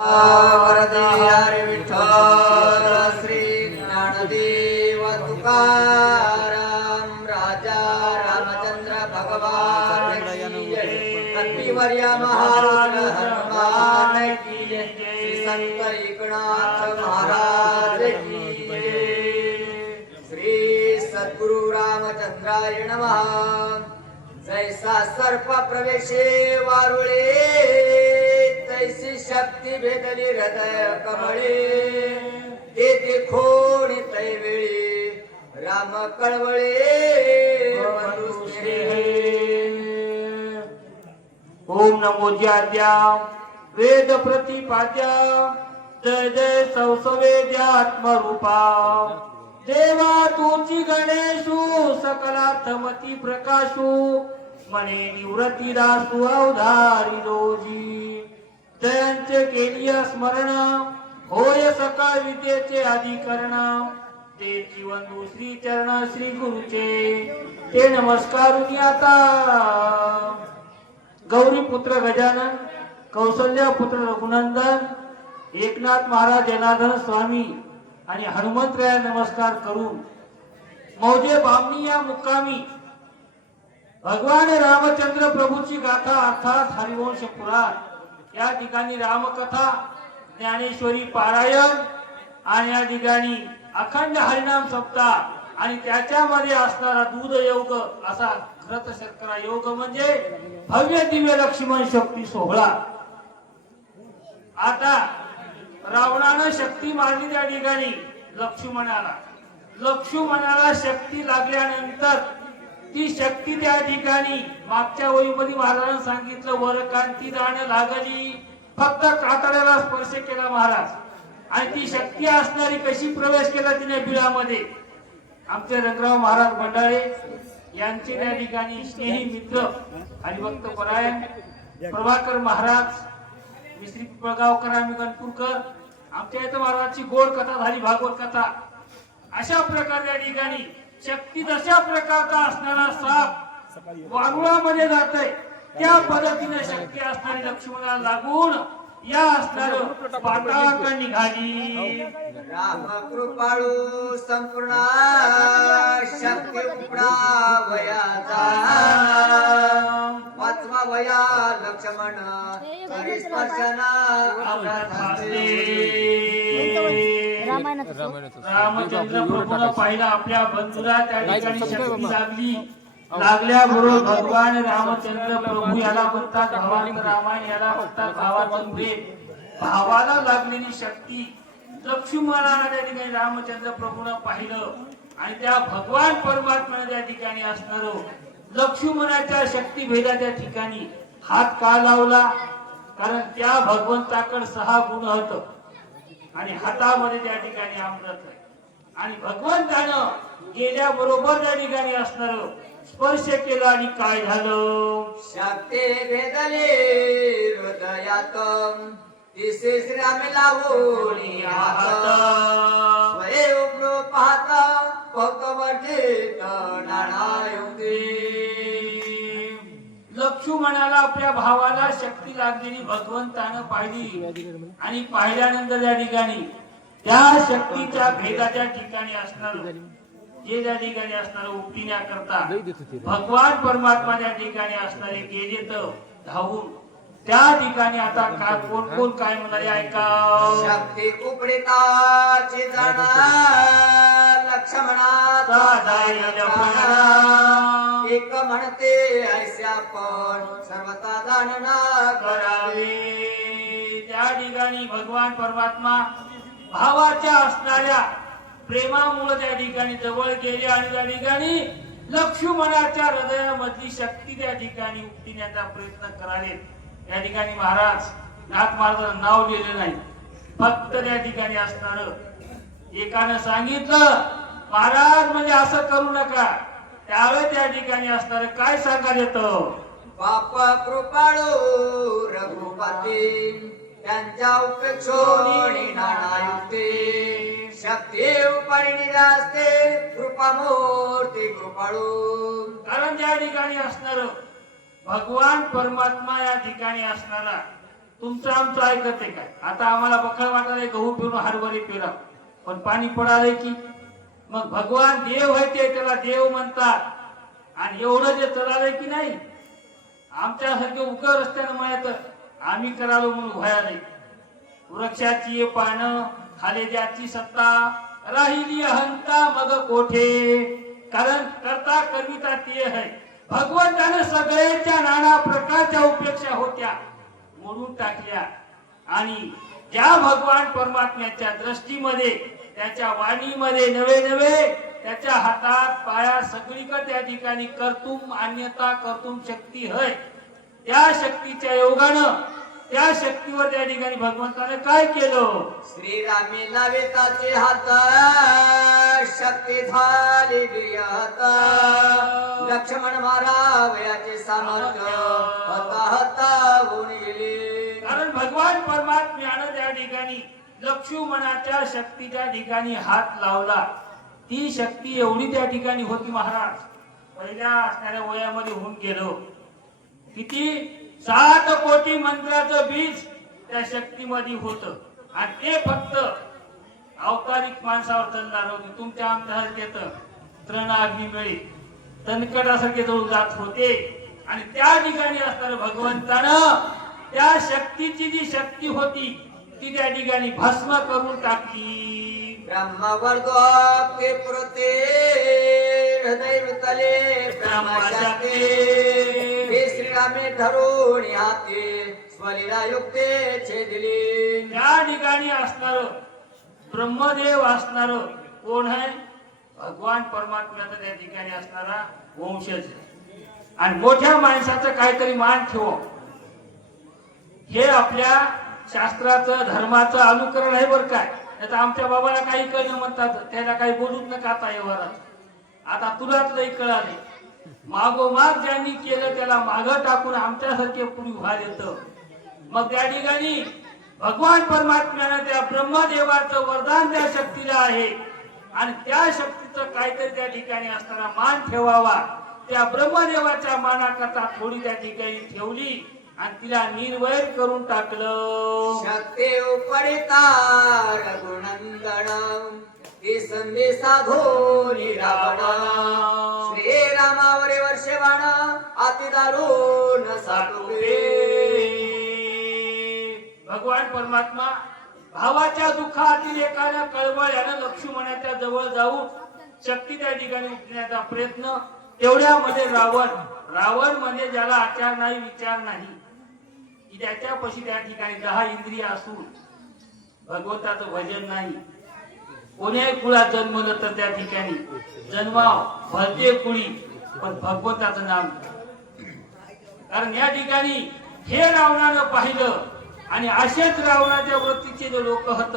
वरदे हरी विठ्ठल श्री ज्ञानदेव तुकाराम राजा रामचंद्र भगवान की जय। महाराज हनुमान की श्री संत एकनाथ महाराज की श्री सद्गुरु रामचंद्राय नमः। जैसा सर्प प्रवेशे वारुळे शक्ती भेदली हृदय कमळे. ते देखोण तैवेळी. राम कळवळे. ओम नमो ज्याद्या. वेद प्रतिपाद्या. जय जय संसवेद्यात्मरूपा देवा तुझी गणेशू सकलार्थमती प्रकाशू. मने निवृत्ती दासू अवधारी जयांचे स्मरण. होय सकाळ विद्येचे अधिकरण. ते जीवन श्री चरण श्री गुरुचे. ते नमस्कारुनी आता. गौरी पुत्र गजानन कौशल्य पुत्र रघुनंदन एकनाथ महाराज जनार्दन स्वामी आणि हनुमंतराया नमस्कार करून मौजे बामणी या मुक्कामी भगवान रामचंद्र प्रभूची गाथा अर्थात हरिवंश पुराण या ठिकाणी रामकथा ज्ञानेश्वरी पारायण आणि या ठिकाणी अखंड हरिनाम सप्ताह आणि त्याच्यामध्ये असणारा दूध योग असा घृत शर्करा योग म्हणजे भव्य दिव्य लक्ष्मण शक्ती सोहळा. आता रावणानं शक्ती मारली त्या ठिकाणी लक्ष्मणाला. लक्ष्मणाला शक्ती लागल्यानंतर ती शक्ती त्या ठिकाणी मागच्या वहीमध्ये महाराजांनी सांगितलं वरकांती जाणं लागली. फक्त कातड्याला स्पर्श केला महाराज. आणि ती शक्ती असणारी कशी प्रवेश केला तिने बिळामध्ये? आमचे रंगराव महाराज मंडळे यांचे त्या ठिकाणी स्नेही मित्र हरिभक्त परायण प्रभाकर महाराज मिश्री पिंपळगावकर आम्ही गणपूरकर आमच्या इथं महाराजची गोड कथा झाली भागवत कथा. अशा प्रकारे या ठिकाणी शक्ती तशा प्रकारचा असणारा साप वारुळामध्ये जातय त्या पद्धतीने शक्ती असणारी लक्ष्मणाला लागून या असणार पाताळाकडे निघाली. राम कृपाळू संपूर्ण शक्ती उपडा वयाचा वाचवा वया लक्ष्मण स्पर्शना प्रभूनं पाहिलं आपल्या बंधूला त्या ठिकाणी शक्ती लागली. लागल्याबरोबर भगवान रामचंद्र प्रभू याला म्हणतात भावांत रामायण याला म्हणतात भावाचं प्रेम भावाला लागलेली शक्ती. लक्ष्मणाला त्या ठिकाणी रामचंद्र प्रभूनं पाहिलं. आणि त्या भगवान परमात्म्याने त्या ठिकाणी असणार लक्ष्मणाच्या शक्ती भेदाच्या ठिकाणी हात का लावला? कारण त्या भगवंताकडे सहा गुण होत. आणि हातामध्ये त्या ठिकाणी अमृत आहे. आणि भगवंतानं गेल्याबरोबर त्या ठिकाणी असणार स्पर्श केला आणि काय झालं? शक्ती भेदले हृदयात तिसे श्राम लावून हात स्वये पाहता भक्त वर्जित लक्ष्मणाला आपल्या भावाला शक्ती लागलेली भगवंतानं पाहिली. आणि पाहिल्यानंतर त्या ठिकाणी त्या शक्तीच्या भेदाच्या ठिकाणी असणार. जे त्या ठिकाणी असणार उपटिण्याकरता भगवान परमात्मा त्या ठिकाणी असणारे गेले तर धावून. त्या ठिकाणी आता काय कोण कोण काय म्हणाले ऐका. शक्ती कुपडिताची जाणा प्राणा. एक म्हणते ऐसे आपण सर्वता जाणना करावे. त्या ठिकाणी भगवान परमात्मा भावाच्या असणाऱ्या प्रेमामुळे त्या ठिकाणी जवळ गेले आणि त्या ठिकाणी लक्ष्मणाच्या हृदयामधली शक्ती त्या ठिकाणी उपटिण्याचा प्रयत्न कराले या ठिकाणी महाराज नाथ महाराजांचं नाव लिहिलं नाही. फक्त त्या ठिकाणी असणार एकानं सांगितलं महाराज म्हणजे असं करू नका. त्यावेळेस त्या ठिकाणी असणार काय सांगा येतं? बाप कृपाळू रघुपती त्यांच्या उपेक्षोनी नाणायुक्ती शक्ती उपरिणी असते कृपामूर्ती कृपाळू. कारण त्या ठिकाणी असणार भगवान परमात्मा या ठिकाणी असणारा तुमचं आमचं ऐकत आहे काय? आता आम्हाला बखळ वाटायला गहू पिऊन हरभरे पिरा पण पाणी पडालंय की. मग भगवान देव आहे ते त्याला देव म्हणतात. आणि एवढं जे चलालंय की नाही आमच्यासारखे उग रस्त्यानं म्हणत आम्ही करालो म्हणून व्हायला नाही. वृक्षाची पानं खाले ज्याची सत्ता राहिली अहंता मग कोठे? कारण करता कविता ते है भगवंतानं सगळ्यांच्या नाना प्रकारच्या उपेक्षा होत्या मोडून टाकल्या. आणि ज्या भगवान परमात्म्याच्या दृष्टीमध्ये त्याच्या वाणीमध्ये नवे नवे त्याच्या हातात पायात सगळीकडे त्या ठिकाणी कर्तुम मान्यता कर्तुम शक्ती है त्या शक्तीच्या योगानं त्या शक्तीवर त्या ठिकाणी भगवंताने काय केलं? श्रीरामी लाविताचे हात शक्ती झाली लक्ष्मण मारावयाचे सामर्थ्य हता हता होऊन गेले कारण भगवान परमात्म्यानं त्या ठिकाणी लक्ष्मणाच्या शक्तीच्या ठिकाणी हात लावला. ती शक्ती एवढी त्या ठिकाणी होती महाराज. पहिल्या असणाऱ्या वयामध्ये होऊन गेलो. किती? सात कोटी मंत्राचं बीज त्या शक्तीमध्ये होत. आणि ते फक्त अवतारिक माणसावर चालणार होते. तुमच्या आमच्यासारखे तर तृण अग्नी तणकटासारखे जवळ जात होते. आणि त्या ठिकाणी असणारं भगवंतानं त्या शक्तीची जी शक्ती होती ती त्या ठिकाणी भस्म करून टाकली ब्रह्मवर्धोक्ती प्रते हृदय तले ब्रह्मशक्ती हे श्रीरामे धरून हाती स्वलीला युक्ते छेदिली. त्या ठिकाणी असणार ब्रह्मदेव असणार कोण आहे? भगवान परमात्म्याचा त्या ठिकाणी असणारा वंशज. आणि मोठ्या माणसाचं काहीतरी मान ठेव. हे आपल्या शास्त्राचं धर्माचं अनुकरण आहे बरं काय. त्याचं आमच्या बाबाला काही कळणं म्हणतात त्याला काही बोलूच नका आता व्यवहारात आता तुलाच लई कळाले. मागोमाग ज्यांनी केलं त्याला माग टाकून आमच्यासारखे पुढे व्हायला येतं. मग त्या ठिकाणी भगवान परमात्म्यानं त्या ब्रह्मदेवाचं वरदान त्या शक्तीला आहे. आणि त्या शक्तीचं काहीतरी त्या ठिकाणी असताना मान ठेवावा. त्या ब्रह्मदेवाच्या मानाकरता थोडी त्या ठिकाणी ठेवली. आणि तिला निर्वैर करून टाकलं. शक्ती उपरिता रघुनंदन ती संधी साधून रावण. अति दारुण साठुके भगवान परमात्मा भावाच्या दुःखातील एखाद्या कळवळ्यानं लक्ष्मणाच्या जवळ जाऊन शक्ती त्या ठिकाणी उठण्याचा प्रयत्न तेवढ्यामध्ये रावण रावण म्हणजे ज्याला आचार नाही विचार नाही. की त्याच्यापाशी त्या ठिकाणी दहा इंद्रिय असून भगवंताचं भजन नाही. कोण्याही कुळात जन्मलं तर त्या ठिकाणी जन्माव भरते कुळी पण भगवंताचं नाम कारण या ठिकाणी हे रावणानं पाहिलं आणि असेच रावणाच्या वृत्तीचे जे लोक होत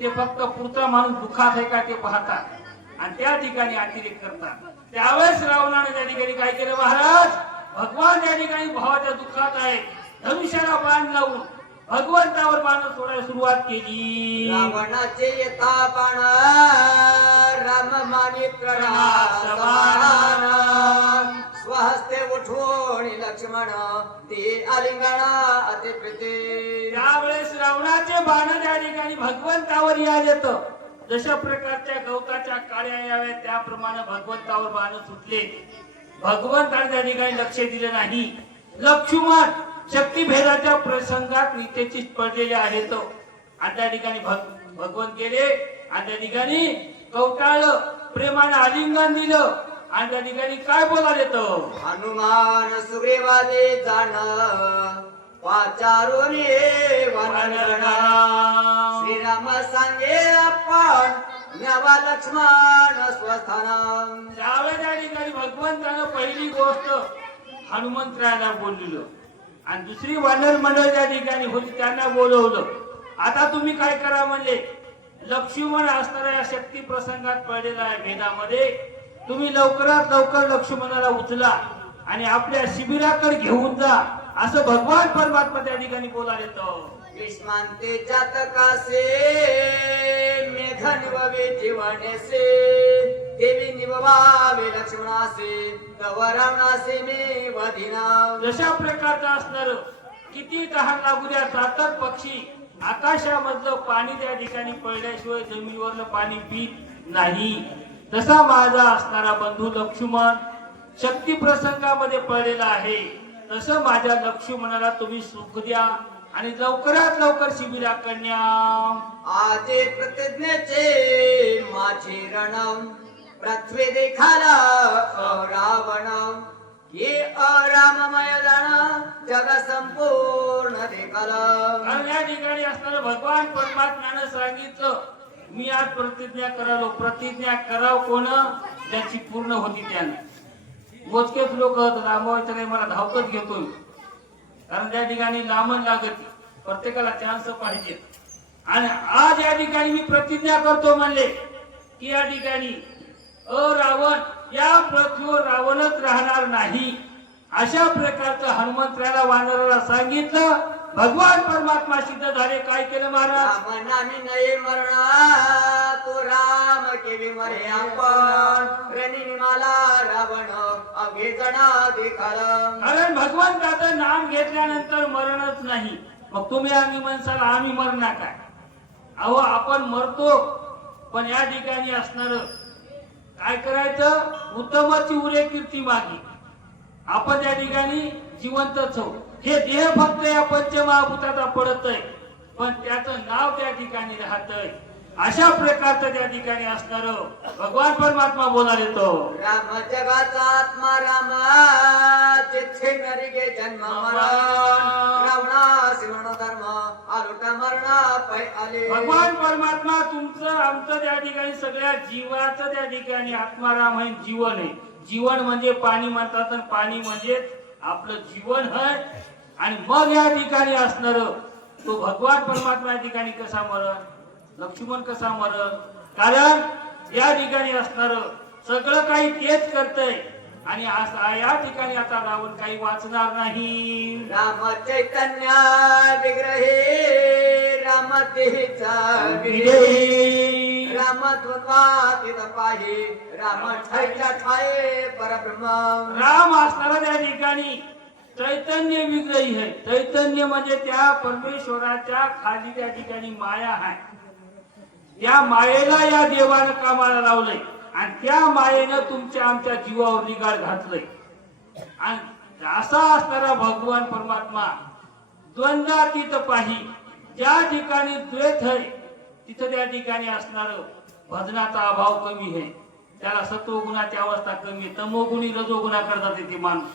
ते फक्त पुढचा माणूस दुखात आहे का ते पाहतात आणि त्या ठिकाणी अतिरेक करतात. त्यावेळेस रावणाने त्या ठिकाणी काय केलं महाराज? भगवान त्या ठिकाणी भावाच्या दुःखात आहे धनुष्याला बाण लावून भगवंतावर बाण सोडायला सुरुवात केली. रावणाचे येता बाण राम मानी स्वहस्ते उठवून लक्ष्मण ते आलिंगणा अति प्रीती. त्यावेळेस रावणाचे बाण त्या ठिकाणी भगवंतावर यायला येतं जशा प्रकारच्या गवताच्या काळ्या याव्या त्याप्रमाणे भगवंतावर बाण सुटले. भगवंताने त्या ठिकाणी लक्ष दिले नाही. लक्ष्मण शक्तीभेदाच्या प्रसंगात नितेची पडलेले आहेत आणि त्या ठिकाणी भग भगवंत गेले. आणि त्या ठिकाणी कवटाळ प्रेमाने आलिंगन दिलं. आणि त्या ठिकाणी काय बोलायला येतं हनुमान सुग्रीवादे जाण वाचारून श्रीराम सांगे आपण न्यावा लक्ष्मण स्वस्थान त्यावेळेस त्या ठिकाणी भगवंतानं पहिली गोष्ट हनुमंतरायाला बोललेलं. आणि दुसरी वानर मंडळ ज्या ठिकाणी होती त्यांना बोलवलं. आता तुम्ही काय करा म्हणले? लक्ष्मण असणाऱ्या या शक्ती प्रसंगात पडलेला आहे भेदामध्ये तुम्ही लवकरात लवकर लक्ष्मणाला उचला आणि आपल्या शिबिराकडे घेऊन जा. असं भगवान परमात्मा त्या ठिकाणी बोलायला येतं. विश्वांते जातकासे मेघन ववे जीवनेसे देवी निववावे लक्ष्मणासे तव रावणासे मे वधिना जशा प्रकारचं असणार किती तहान लागू द्या चातक पक्षी आकाशामधलं पाणी त्या ठिकाणी पडल्याशिवाय जमिनीवरलं पाणी पित नाही. तसा माझा असणारा बंधू लक्ष्मण शक्ती प्रसंगामध्ये पडलेला आहे. तसं माझ्या लक्ष्मणाला तुम्ही सुख द्या. आणि लवकरात लवकर शिबिरा कन्या आजे प्रतिज्ञेचे माझे रण. पृथ्वी देखाला रावण. ये अराममय जाण जग संपूर्ण देखाला. या ठिकाणी असणारं भगवान परमात्म्यानं सांगितलं मी आज प्रतिज्ञा करालो. प्रतिज्ञा कराव कोण? त्याची पूर्ण होती त्याने. मोजकेच लोक लांबवायचं काही मला धावतच घेतोय. कारण त्या ठिकाणी लांबण लागत. प्रत्येकाला चान्स पाहिजे आणि आज या ठिकाणी मी प्रतिज्ञा करतो म्हणले की या ठिकाणी अ रावण या पृथ्वीवर रावणच राहणार नाही. अशा प्रकारचं हनुमंतराला वानराला सांगितलं भगवान परमात्मा सिद्ध झाले काय केलं महाराज? राम नामी नये मरणा तो राम केली मरे आपण. मला रावण अघे जना देखाला. कारण भगवंताचं नाम घेतल्यानंतर मरणच नाही. मग तुम्ही आम्ही म्हणसाल आम्ही मरणार काय? अहो आपण मरतो पण या ठिकाणी असणार काय करायचं? उत्तमची उरे कीर्ती मागी. आपण त्या ठिकाणी जिवंतच हो हे देह फक्त या पंचमहाभूताचा पडत आहे पण त्याचं नाव त्या ठिकाणी राहतंय. अशा प्रकारचं त्या ठिकाणी असणार भगवान परमात्मा बोलायला येतो. राम जगाचा आत्मा राम जिथे नरिगे जन्म मरण. रावणा शिवण धर्म आलोटा मरणा पै आले. भगवान परमात्मा तुमचं आमचं त्या ठिकाणी सगळ्या जीवाचं त्या ठिकाणी आत्माराम आहे जीवन आहे. जीवन म्हणजे पाणी म्हणतात पाणी म्हणजे आपलं जीवन आहे. आणि मग या ठिकाणी असणार तो भगवान परमात्मा या ठिकाणी कसा मरण? लक्ष्मण कसा मरण? कारण या ठिकाणी असणार सगळं काही तेच करतय. आणि या ठिकाणी आता रावण काही वाचणार नाही. राम चैतन्य विग्रहे राम देहीचा. राम पाहि राम ठाईच्या ठाये परब्रह्म. राम असणारा त्या ठिकाणी चैतन्य विग्रही आहे. चैतन्य म्हणजे त्या परमेश्वराच्या खाली त्या ठिकाणी माया आहे. या मायेला या देवानं कामाला लावलंय. आणि त्या मायेनं तुमच्या आमच्या जीवावर निगाड घातलंय. आणि असा असणारा भगवान परमात्मा द्वंद्वातीत पाही ज्या ठिकाणी द्वैत आहे तिथं त्या ठिकाणी असणार भजनाचा अभाव कमी आहे. त्याला सत्वगुणाची अवस्था कमी तमोगुणी रजोगुणा करतात ते माणूस.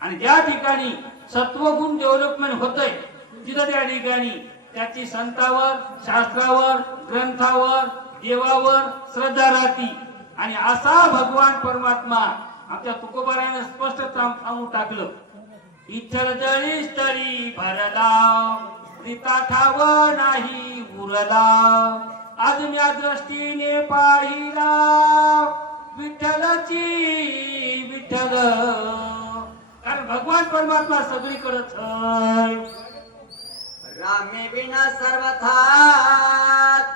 आणि ज्या ठिकाणी सत्वगुण डेव्हलपमेंट होतंय तिथं त्या ठिकाणी त्याची संतावर शास्त्रावर ग्रंथावर देवावर श्रद्धा राहती. आणि असा भगवान परमात्मा आमच्या तुकोबाराने स्पष्ट सांगून टाकलं. इथल जळी तरी भरला रिता ठाव नाही उरला आज म्या दृष्टीने पाहिला विठ्ठलची विठ्ठल. कारण भगवान परमात्मा सगळीकडे रामे विना सर्वथा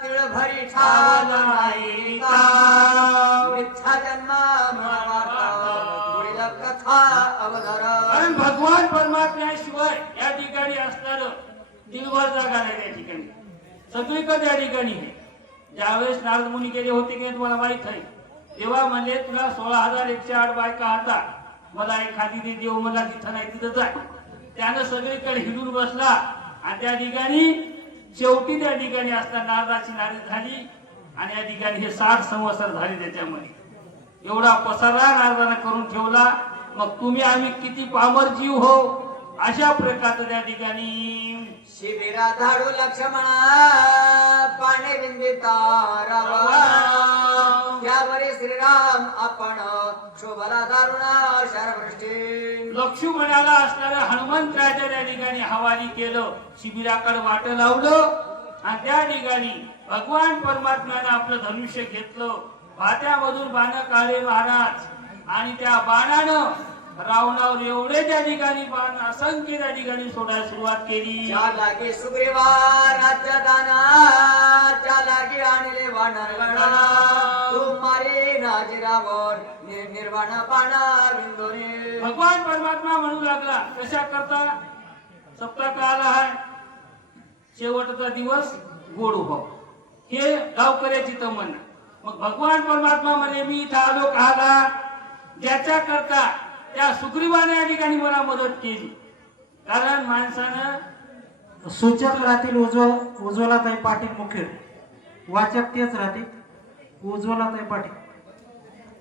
तिळ भरी ठाव नाही मिथ्या जन्म कथा अवधार कारण भगवान परमात्म्याशिवाय या ठिकाणी असणार दिलभर जागा नाही त्या ठिकाणी. सगळीकडे त्या ठिकाणी आहे. ज्यावेळेस नारद मुनी गेले होते की तुम्हाला माहीत आहे. तेव्हा म्हणले तुला सोळा हजार एकशे आठ बायका आता. मला एखादी दे देव मला तिथं नाही तिथं जाय त्यानं सगळीकडे हिडून बसला. आणि त्या ठिकाणी शेवटी त्या ठिकाणी असता नारदाची नारी झाली आणि या ठिकाणी हे साठ संवत्सर झाले त्याच्यामध्ये. एवढा पसारा नारदानं करून ठेवला. मग तुम्ही आम्ही किती पामर जीव हो? अशा प्रकारचं त्या ठिकाणी शिबिरा धाडू लक्ष्मणा पाणे बिंदिता रावा. त्यावरी श्रीराम आपण शोभला दारुणा शरवृष्टी. लक्ष्मणाला असणाऱ्या हनुमंतराच्या त्या ठिकाणी हवाली केलं शिबिराकडे वाट लावलं आणि त्या ठिकाणी भगवान परमात्म्यानं आपलं धनुष्य घेतलं. भात्यामधून बाण काढले महाराज आणि त्या बाणानं रावणावर एवढे त्या ठिकाणी बाण असंख्य त्या ठिकाणी सोडायला सुरुवात केली. ज्या लागे सुग्रीवा राज्य दाना ज्या लागे आणले वानरगणा. तू मारे नाजिरावर निर्वाण बिंदोने भगवान परमात्मा म्हणू लागला कशा करता? सप्ताह का आला आहे. शेवटचा दिवस गोड उभाव हे गावकऱ्याची तमन्ना. मग भगवान परमात्मा म्हणे मी इथं आलो काला. ज्याच्या करता त्या सुग्रीवाने या ठिकाणी मला मदत केली. कारण माणसानं सूचक राहतील उज्ज्वल उज्ज्वलाताई पाटील मुखेड. वाचक तेच राहतील. उज्ज्वलाताई पाटील.